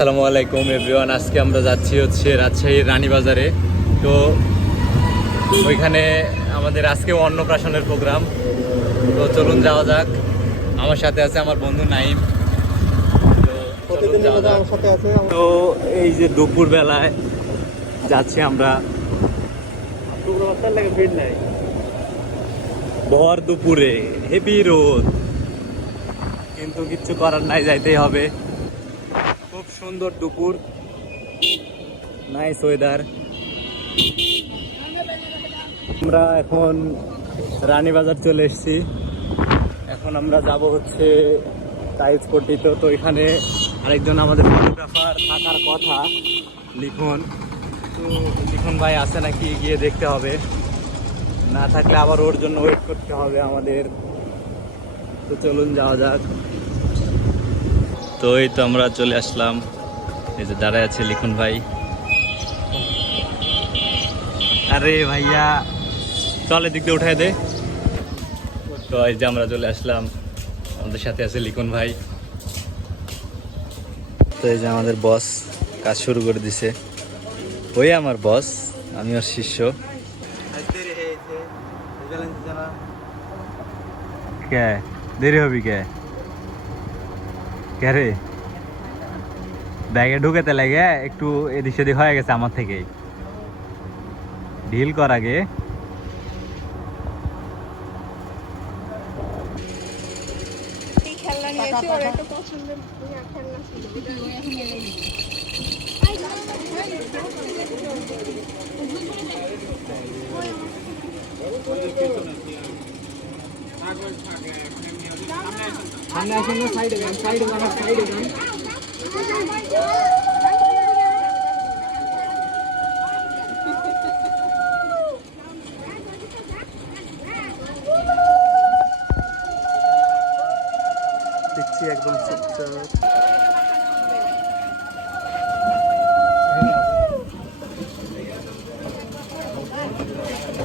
আসসালামু আলাইকুম এভরিওয়ান আজকে আমরা যাচ্ছি হচ্ছে রাজশাহীর রানীবাজারে। তো ওইখানে আমাদের আজকে অন্নপ্রাশনের প্রোগ্রাম। তো চলুন যাওয়া যাক। আমার সাথে আছে আমার বন্ধু নাইম। তো যাওয়া যাক। সাথে আছে তো এই যে দুপুর বেলায় যাচ্ছি আমরা। ভর দুপুরে হেভি রোদ। কিন্তু কিচ্ছু করার নাই যাইতেই হবে। খুব সুন্দর দুপুর। নাইস ওয়েদার আমরা এখন রানীবাজার চলে এসেছি। এখন আমরা যাব হচ্ছে টাইলস পট্টিতে তো এখানে আরেকজন আমাদের ফটোগ্রাফার থাকার কথা, লিখন। তো, লিখন ভাই আছে নাকি? গিয়ে দেখতে হবে। না থাকলে আবার ওর জন্য ওয়েট করতে হবে আমাদের। তো চলুন যাওয়া যাক। তো এই তো আমরা চলে আসলাম। এই যে দাঁড়ায় আছে লিখুন ভাই। আরে ভাইয়া, চল এদিক দিয়ে উঠাই দে। তো এই যে আমরা চলে আসলাম। আমাদের সাথে আছে লিখুন ভাই। তো এই যে আমাদের বস কাজ শুরু করে দিছে। ওই আমার বস, আমি ওর শিষ্য। দেরি হবি কে? কে রে ব্যাগে ঢুকেতে লাগে একটু এদিক সেদিক হয়ে গেছে আমার থেকেই ঢিল কর আগে খেলনা নিয়েছে ওর একটা পছন্দের ইয়া খেলনা ছিল সামনে একদম চুপচাপ।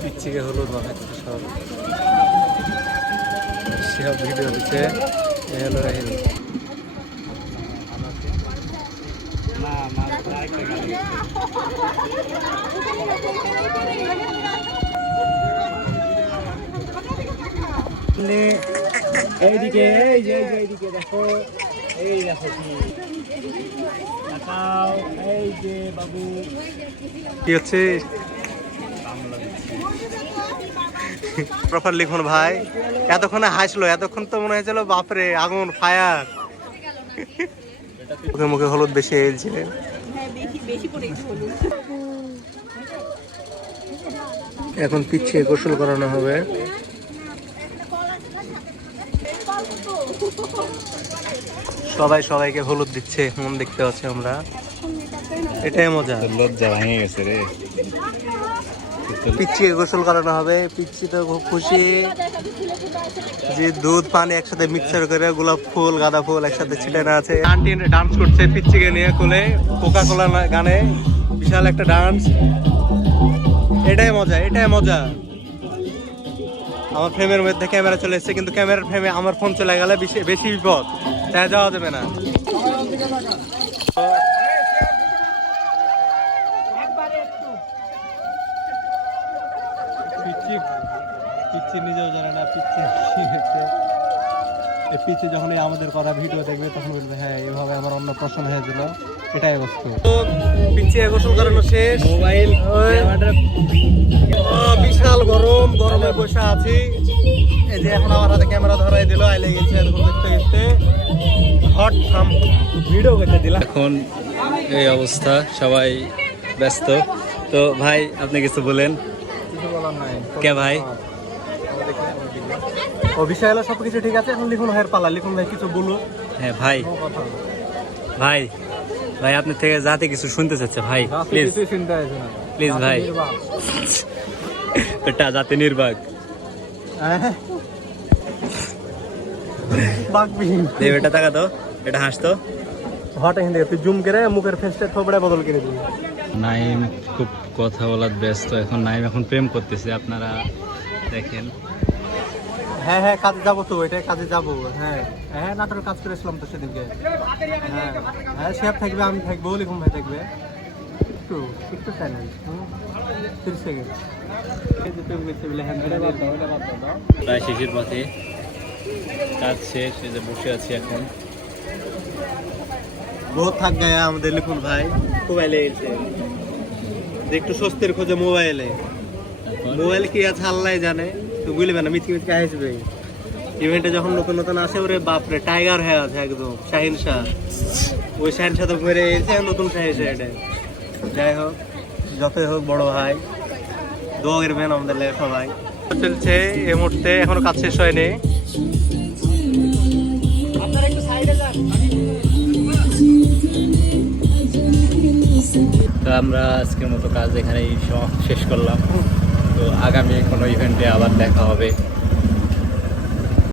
পিচ্ছিকে হলুদ বানাচ্ছে সব। সব ভিডিও দিচ্ছে। হলো রাহিল এইদিকে এই যে এই এইদিকে দেখো এই দেখো এই যে বাবু। কি হচ্ছে? প্রপার লিখুন ভাই। এতক্ষণে হাসলো, এতক্ষণ তো মনে হয়েছিল, বাপরে, আগুন, ফায়ার। মুখে মুখে হলুদ বেশি এলছিলেন এখন পিছিয়ে গোসল করানো হবে। সবাই সবাইকে হলুদ দিচ্ছে, মন দেখতে পাচ্ছি আমরা। এটাই মজা। লজ্জা ভেঙে গেছে রে। পিচ্ছিকে গোসল করানো হবে, পিচ্ছি তো খুব খুশি। যে দুধ, পানি একসাথে মিক্সার করে, গোলাপ ফুল, গাঁদা ফুল একসাথে ছিটানো আছে। আন্টি ডান্স করছে পিচ্ছিকে নিয়ে কোলে কোকা কোলা গানে। বিশাল একটা ডান্স এটাই মজা এটাই মজা। আমার ফ্রেমের মধ্যে ক্যামেরা চলে এসেছে, কিন্তু ক্যামেরার ফ্রেমে আমার ফোন চলে গেলে বেশি বিপদ। তাই যাওয়া যাবে না। পিচ্ছি পিচ্ছি নিজেও জানে না পিচ্ছি এই পিচ্ছি যখন আমাদের করা ভিডিও দেখবে তখন বলবে হ্যাঁ এইভাবে আমার অন্য প্রশ্ন হয়েছিল এটাই বস্তু। পিচ্ছি গোসল করানো শেষ। মোবাইল বিশাল গরম গরমে বসে আছি। এই যে এখন আমার হাতে ক্যামেরা ধরাই দিল আইলে গেছে দেখতে দেখতে। হট থাম ভিডিও করতে দিলাম। এখন এই অবস্থা সবাই ব্যস্ত। তো ভাই আপনি কিছু বলেন? কে ভাই? ও বিষয় হলো সবকিছু ঠিক আছে? এখন লিখুন ভাইয়ের পালা। লিখুন ভাই কিছু বলুন। হ্যাঁ ভাই। ভাই ভাই আপনি থেকে যাতে কিছু শুনতে চাচ্ছে ভাই প্লিজ রাতে ভাই। এটা যাতে নির্বাক। হ্যাঁ? এটা টাকা তো এটা হাসতো। হট হিন্দে তুই জুম করে মুখের ফেসটা থোবড়ে বদল করে দিবি। নাইম খুব কথা বলার ব্যস্ত এখন নাইম এখন প্রেম করতেছে আপনারা দেখেন। হ্যাঁ হ্যাঁ কাজে যাব তো এটাই কাজে যাব হ্যাঁ। হ্যাঁ নাটোরে কাজ করেছিলাম তো সেদিনকে। হ্যাঁ হ্যাঁ শেফ থাকবে আমি থাকব লিখুন ভাই থাকবে। একটু একটু চ্যানেল তিরিশ সেকেন্ড প্রায় শেষের পথে কাজ শেষ এই যে বসে আছি এখন। বহুত থাক গায়া আমাদের লিখুন ভাই। মোবাইলে এসে। একটু স্বস্তির খোঁজে মোবাইলে। মোবাইল কি আছে আল্লাহ জানে। তো বুঝবে না, মিথি মিথি আসবে। ইভেন্টে যখন নতুন নতুন আসে, ওরে বাপরে টাইগার হয়ে আছে একদম, শাহিন শাহ। ওই শাহিন শাহ তো ঘুরে এসে নতুন শাহ এটা যাই হোক, যতই হোক বড় ভাই, দোয়া করবেন আমাদের লেগে সবাই চলছে এই মুহূর্তে, এখনও কাজ শেষ হয়নি। তো আমরা আজকের মতো কাজ এখানেই শেষ করলাম। তো আগামী কোনো ইভেন্টে আবার দেখা হবে।